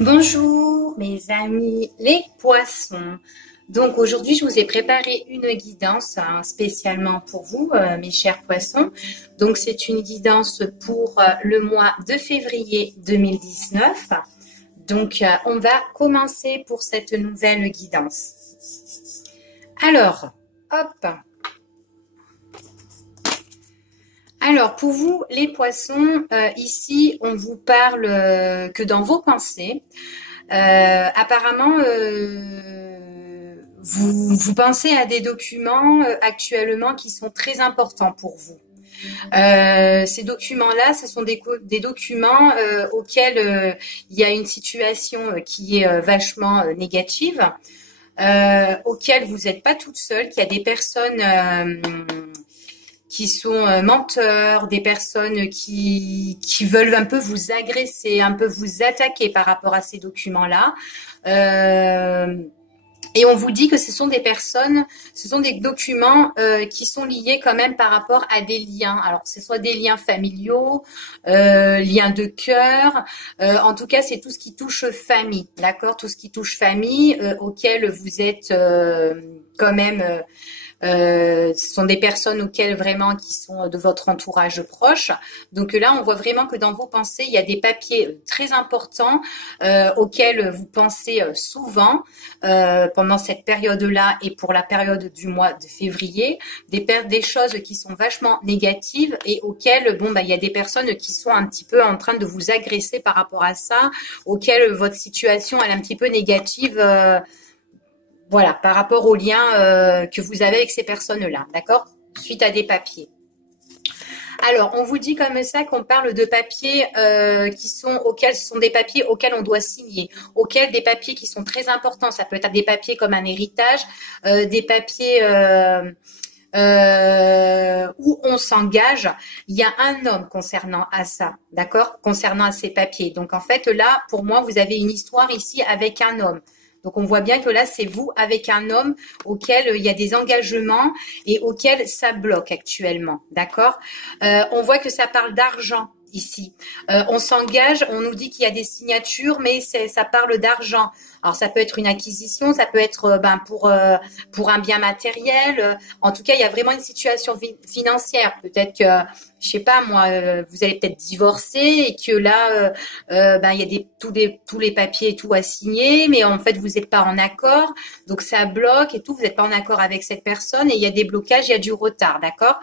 Bonjour mes amis les poissons. Donc aujourd'hui je vous ai préparé une guidance spécialement pour vous mes chers poissons. Donc c'est une guidance pour le mois de février 2019. Donc on va commencer pour cette nouvelle guidance. Alors, hop. Alors, pour vous, les poissons, ici, on vous parle que dans vos pensées. Apparemment, vous pensez à des documents actuellement qui sont très importants pour vous. Ces documents-là, ce sont des documents auxquels il y a une situation qui est vachement négative, auxquels vous n'êtes pas toute seule, qu'il y a des personnes qui sont menteurs, des personnes qui veulent un peu vous agresser, un peu vous attaquer par rapport à ces documents-là. Et on vous dit que ce sont des personnes, ce sont des documents qui sont liés quand même par rapport à des liens. Alors, ce soit des liens familiaux, liens de cœur. En tout cas, c'est tout ce qui touche famille, d'accord? Tout ce qui touche famille, auquel vous êtes quand même... ce sont des personnes auxquelles vraiment qui sont de votre entourage proche. Donc là, on voit vraiment que dans vos pensées, il y a des papiers très importants auxquels vous pensez souvent pendant cette période-là et pour la période du mois de février, des choses qui sont vachement négatives et auxquelles, bon, bah, il y a des personnes qui sont un petit peu en train de vous agresser par rapport à ça, auxquelles votre situation elle est un petit peu négative. Voilà, par rapport aux liens que vous avez avec ces personnes-là, d'accord? Suite à des papiers. Alors, on vous dit comme ça qu'on parle de papiers ce sont des papiers auxquels on doit signer, des papiers qui sont très importants. Ça peut être des papiers comme un héritage, des papiers où on s'engage. Il y a un homme concernant à ça, d'accord? Concernant à ces papiers. Donc, en fait, là, pour moi, vous avez une histoire ici avec un homme. Donc, on voit bien que là, c'est vous avec un homme auquel il y a des engagements et auquel ça bloque actuellement. D'accord? On voit que ça parle d'argent ici. On s'engage, on nous dit qu'il y a des signatures, mais ça parle d'argent. Alors, ça peut être une acquisition, ça peut être pour un bien matériel. En tout cas, il y a vraiment une situation financière. Peut-être que, je sais pas moi, vous allez peut-être divorcer et que là, il y a tous les papiers et tout à signer, mais en fait, vous n'êtes pas en accord. Donc, ça bloque et tout. Vous n'êtes pas en accord avec cette personne et il y a des blocages, il y a du retard, d'accord?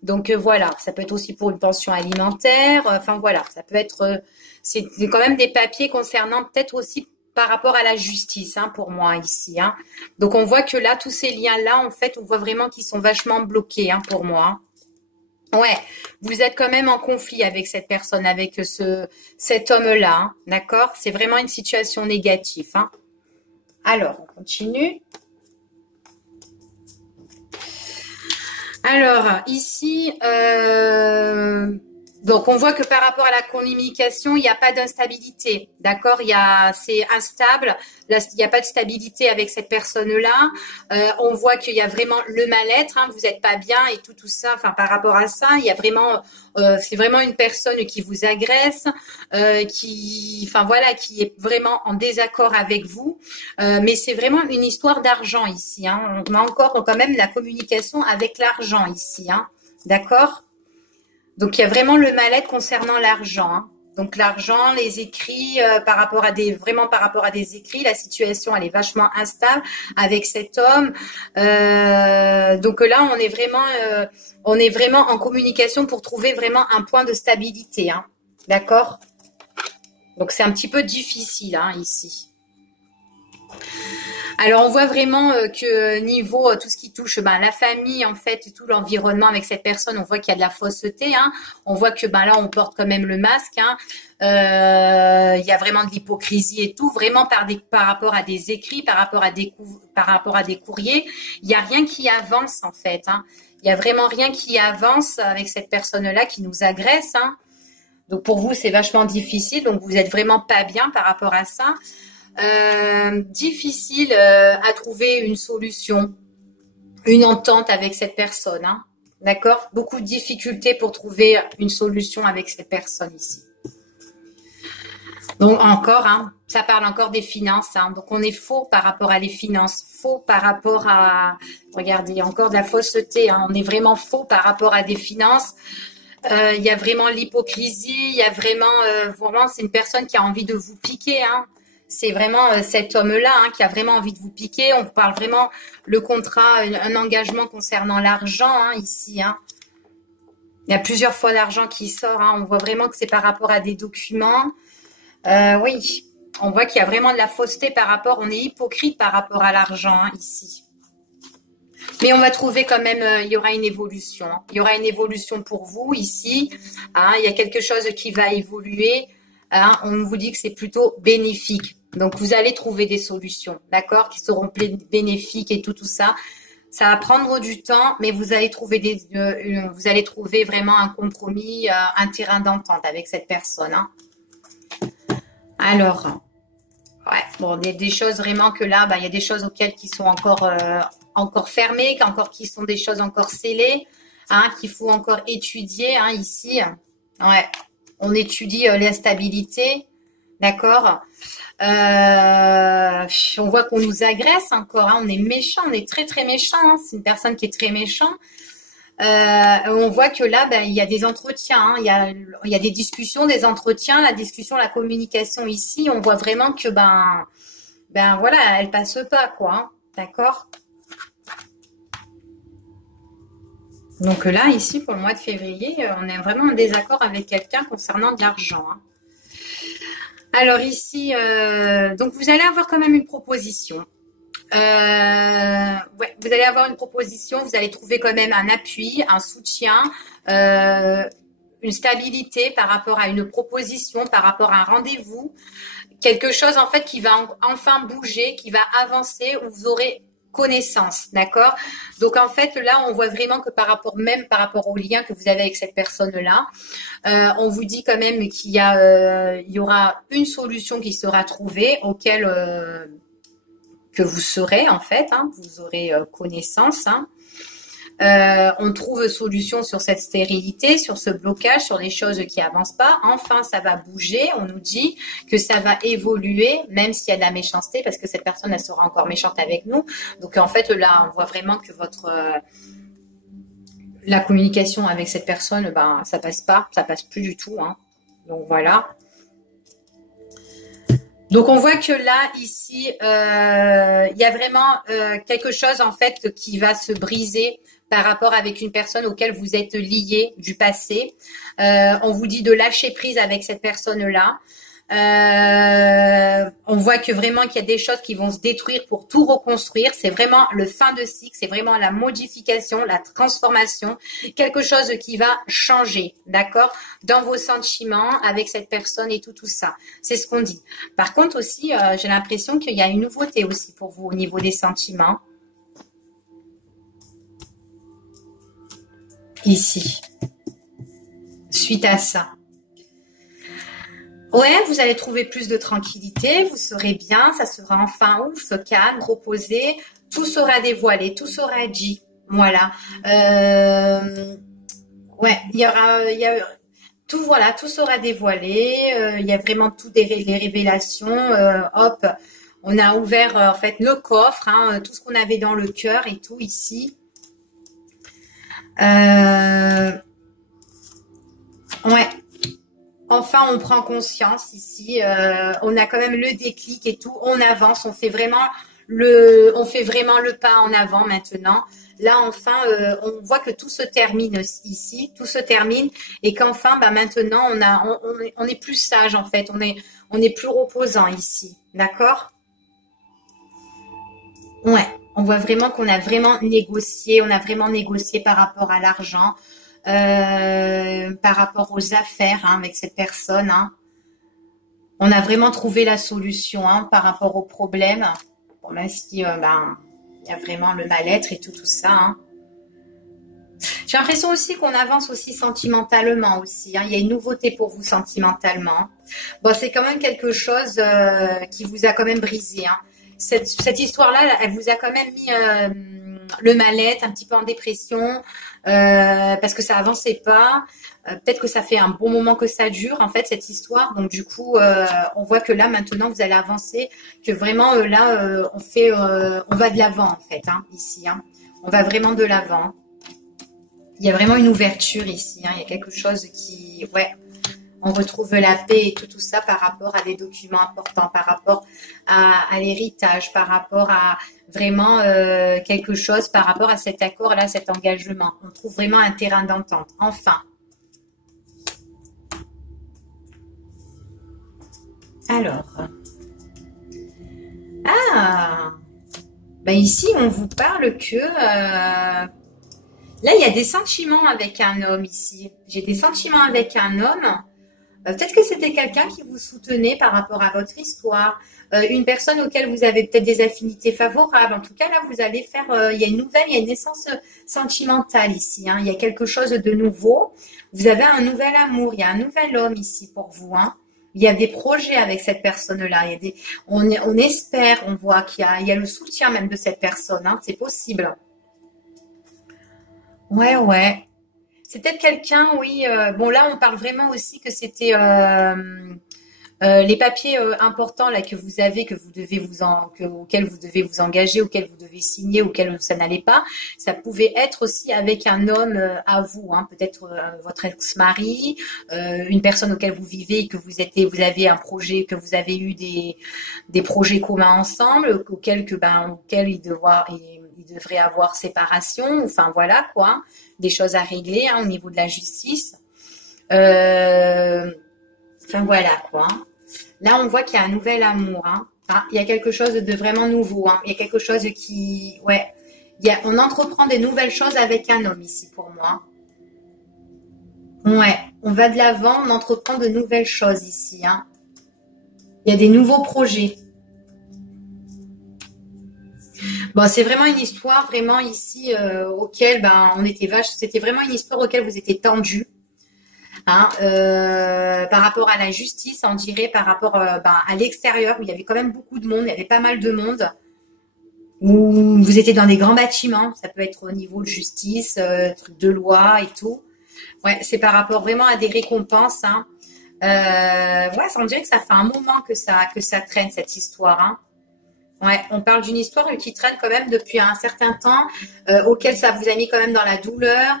Donc voilà, ça peut être aussi pour une pension alimentaire. Enfin voilà, ça peut être, c'est quand même des papiers concernant peut-être aussi par rapport à la justice, hein, pour moi ici. Hein. Donc on voit que là, tous ces liens-là, en fait, on voit vraiment qu'ils sont vachement bloqués, hein, pour moi. Hein. Ouais, vous êtes quand même en conflit avec cette personne, avec cet homme-là, hein, d'accord? C'est vraiment une situation négative. Hein. Alors, on continue. Alors, ici, donc on voit que par rapport à la communication, il n'y a pas d'instabilité, d'accord? C'est instable, là, il n'y a pas de stabilité avec cette personne-là. On voit qu'il y a vraiment le mal-être, hein, vous n'êtes pas bien et tout ça. Enfin, par rapport à ça, il y a vraiment, c'est vraiment une personne qui vous agresse, qui est vraiment en désaccord avec vous. Mais c'est vraiment une histoire d'argent ici. Hein. On a encore quand même la communication avec l'argent ici, hein, d'accord? Donc, il y a vraiment le mal-être concernant l'argent. Hein. Donc, l'argent, les écrits, par rapport à des écrits, la situation, elle est vachement instable avec cet homme. Donc là, on est vraiment en communication pour trouver vraiment un point de stabilité. Hein. D'accord? Donc, c'est un petit peu difficile, hein, ici. Alors, on voit vraiment que niveau tout ce qui touche la famille, en fait, et tout l'environnement avec cette personne, on voit qu'il y a de la fausseté. Hein. On voit que là, on porte quand même le masque. Hein. Il y a vraiment de l'hypocrisie et tout, vraiment par rapport à des écrits, par rapport à des courriers. Il n'y a rien qui avance, en fait. Hein. Il n'y a vraiment rien qui avance avec cette personne-là qui nous agresse. Hein. Donc, pour vous, c'est vachement difficile. Donc, vous êtes vraiment pas bien par rapport à ça. Difficile à trouver une solution, une entente avec cette personne. Hein. D'accord? Beaucoup de difficultés pour trouver une solution avec cette personne ici. Donc encore, hein, ça parle encore des finances. Hein, donc on est faux par rapport à les finances, faux par rapport à, regardez, il y a encore de la fausseté. Hein, on est vraiment faux par rapport à des finances. Il y a vraiment l'hypocrisie. Il y a vraiment, c'est une personne qui a envie de vous piquer. Hein. C'est vraiment cet homme-là hein, qui a vraiment envie de vous piquer. On parle vraiment le contrat, un engagement concernant l'argent hein, ici. Hein. Il y a plusieurs fois l'argent qui sort. Hein. On voit vraiment que c'est par rapport à des documents. Oui, on voit qu'il y a vraiment de la fausseté par rapport, on est hypocrite par rapport à l'argent hein, ici. Mais on va trouver quand même, il y aura une évolution. Hein. Il y aura une évolution pour vous ici. Hein, il y a quelque chose qui va évoluer. Hein, on vous dit que c'est plutôt bénéfique. Donc vous allez trouver des solutions, d'accord, qui seront bénéfiques et tout ça. Ça va prendre du temps, mais vous allez trouver vous allez trouver vraiment un compromis, un terrain d'entente avec cette personne. Hein. Alors, ouais, bon, il y a des choses vraiment que là, il y a des choses auxquelles qui sont encore fermées, qui sont des choses encore scellées, hein, qu'il faut encore étudier, hein, ici. Ouais, on étudie l'instabilité, d'accord. On voit qu'on nous agresse encore, hein, on est méchant, on est très très méchant. Hein, c'est une personne qui est très méchante. On voit que là, il y a des entretiens, hein, il y a des discussions, des entretiens, la discussion, la communication ici. On voit vraiment que voilà, elle passe pas quoi, hein, d'accord. Donc là, ici pour le mois de février, on est vraiment en désaccord avec quelqu'un concernant de l'argent. Hein. Alors ici, donc vous allez avoir quand même une proposition. Ouais, vous allez avoir une proposition, vous allez trouver quand même un appui, un soutien, une stabilité par rapport à une proposition, par rapport à un rendez-vous, quelque chose en fait qui va enfin bouger, qui va avancer, où vous aurez connaissance, d'accord. Donc en fait là on voit vraiment que par rapport au lien que vous avez avec cette personne-là, on vous dit quand même qu'il y aura une solution qui sera trouvée auquel que vous saurez en fait, hein, vous aurez connaissance. Hein. On trouve solution sur cette stérilité, sur ce blocage, sur les choses qui avancent pas. Enfin, ça va bouger. On nous dit que ça va évoluer, même s'il y a de la méchanceté, parce que cette personne, elle sera encore méchante avec nous. Donc en fait, là, on voit vraiment que la communication avec cette personne, ça passe plus du tout. Hein. Donc voilà. Donc on voit que là ici il y a vraiment quelque chose en fait qui va se briser par rapport avec une personne auquel vous êtes lié du passé. On vous dit de lâcher prise avec cette personne-là. On voit que vraiment qu'il y a des choses qui vont se détruire pour tout reconstruire. C'est vraiment le fin de cycle, c'est vraiment la modification, la transformation, quelque chose qui va changer, d'accord, dans vos sentiments avec cette personne et tout ça. C'est ce qu'on dit. Par contre aussi, j'ai l'impression qu'il y a une nouveauté aussi pour vous au niveau des sentiments. Ici, suite à ça. Ouais, vous allez trouver plus de tranquillité, vous serez bien, ça sera enfin ouf, calme, reposé, tout sera dévoilé, tout sera dit. Voilà. Ouais, tout, voilà, tout sera dévoilé. Il y a vraiment tout les révélations. Hop, on a ouvert en fait le coffre, hein, tout ce qu'on avait dans le cœur et tout ici. Ouais. Enfin, on prend conscience ici. On a quand même le déclic et tout. On avance. On fait vraiment le pas en avant maintenant. Là, enfin, on voit que tout se termine ici. Tout se termine et qu'enfin, maintenant, on est plus sage en fait. On est plus reposant ici. D'accord? Ouais. On voit vraiment qu'on a vraiment négocié. On a vraiment négocié par rapport à l'argent. Par rapport aux affaires hein, avec cette personne. Hein. On a vraiment trouvé la solution hein, par rapport aux problèmes. Bon, même si il y a vraiment le mal-être et tout ça. Hein. J'ai l'impression aussi qu'on avance aussi sentimentalement aussi. Hein. Il y a une nouveauté pour vous sentimentalement. Bon, c'est quand même quelque chose qui vous a quand même brisé. Hein. Cette histoire-là, elle vous a quand même mis... le mal-être, un petit peu en dépression, parce que ça avançait pas. Peut-être que ça fait un bon moment que ça dure, en fait, cette histoire. Donc, du coup, on voit que là, maintenant, vous allez avancer, que vraiment, on va de l'avant, en fait, hein, ici. Hein. On va vraiment de l'avant. Il y a vraiment une ouverture ici. Hein. Il y a quelque chose qui... Ouais. On retrouve la paix et tout ça par rapport à des documents importants, par rapport à l'héritage, par rapport à vraiment quelque chose, par rapport à cet accord-là, cet engagement. On trouve vraiment un terrain d'entente. Enfin. Alors. Ah. Ben ici, on vous parle que... là, il y a des sentiments avec un homme ici. J'ai des sentiments avec un homme. Peut-être que c'était quelqu'un qui vous soutenait par rapport à votre histoire, une personne auquel vous avez peut-être des affinités favorables. En tout cas, là, vous allez faire, il y a il y a une naissance sentimentale ici. Hein. Il y a quelque chose de nouveau. Vous avez un nouvel amour, il y a un nouvel homme ici pour vous. Hein. Il y a des projets avec cette personne-là. On espère, on voit il y a le soutien même de cette personne. Hein. C'est possible. Ouais, ouais. C'est peut-être quelqu'un, oui. Bon, là, on parle vraiment aussi que c'était les papiers importants là que vous avez, que vous devez auxquels vous devez vous engager, auxquels vous devez signer, auxquels ça n'allait pas. Ça pouvait être aussi avec un homme à vous, hein, peut-être votre ex-mari, une personne auquel vous vivez, et que vous avez un projet, que vous avez eu des projets communs ensemble, auxquels il devrait avoir séparation. Enfin voilà quoi. Des choses à régler hein, au niveau de la justice. Enfin voilà quoi. Là on voit qu'il y a un nouvel amour. Hein. Enfin, il y a quelque chose de vraiment nouveau. Hein. Il y a quelque chose qui... Ouais. On entreprend des nouvelles choses avec un homme ici pour moi. Ouais. On va de l'avant, on entreprend de nouvelles choses ici. Hein. Il y a des nouveaux projets. Bon, c'est vraiment une histoire vraiment ici auquel on était vache. C'était vraiment une histoire auquel vous étiez tendu, hein, par rapport à la justice, on dirait, par rapport à l'extérieur où il y avait quand même beaucoup de monde, il y avait pas mal de monde. Où vous étiez dans des grands bâtiments, ça peut être au niveau de justice, truc de loi et tout. Ouais, c'est par rapport vraiment à des récompenses. Hein. Ouais, on dirait que ça fait un moment que ça traîne cette histoire. Hein. Ouais, on parle d'une histoire qui traîne quand même depuis un certain temps, auquel ça vous a mis quand même dans la douleur,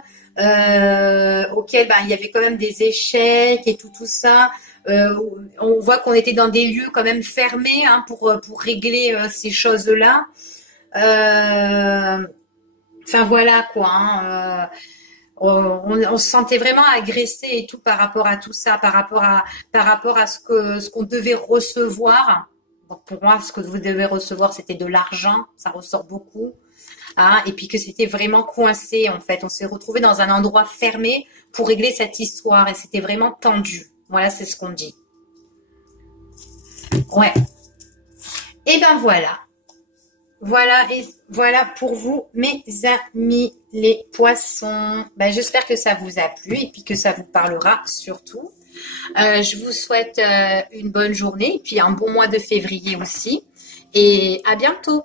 auquel il y avait quand même des échecs et tout ça. On voit qu'on était dans des lieux quand même fermés hein, pour régler ces choses-là. Enfin voilà quoi. Hein, on se sentait vraiment agressé et tout par rapport à tout ça, par rapport à ce qu'on devait recevoir. Donc pour moi, ce que vous devez recevoir, c'était de l'argent, ça ressort beaucoup. Hein, et puis que c'était vraiment coincé, en fait. On s'est retrouvé dans un endroit fermé pour régler cette histoire et c'était vraiment tendu. Voilà, c'est ce qu'on dit. Ouais. Et ben voilà. Voilà pour vous, mes amis, les poissons. J'espère que ça vous a plu et puis que ça vous parlera surtout. Je vous souhaite une bonne journée et puis un bon mois de février aussi. Et à bientôt.